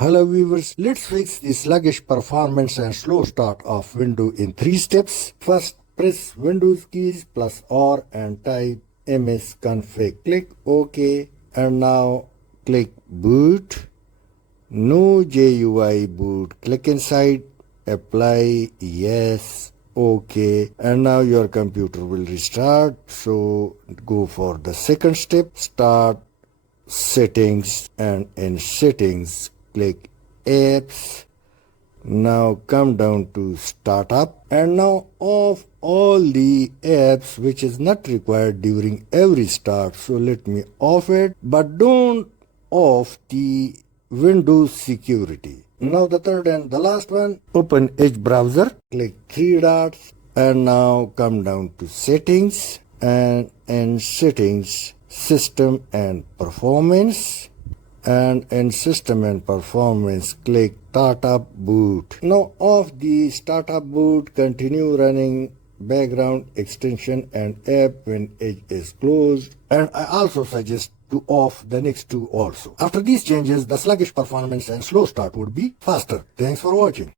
Hello viewers, let's fix the sluggish performance and slow start of Windows in 3 steps. First, press Windows keys plus R and type msconfig. Click OK and now click boot. No GUI boot. Click inside, apply, yes, OK, and now your computer will restart. So go for the second step, start settings, and in settings click apps. Now come down to startup and now off all the apps which is not required during every start. So let me off it, but don't off the Windows security. Now the third and the last one, open Edge browser, click three dots and now come down to settings, and in settings system and performance, and in system and performance click startup boot. Now off the startup boot, continue running background extension and app when Edge is closed, and I also suggest to off the next two also. After these changes, the sluggish performance and slow start would be faster. Thanks for watching.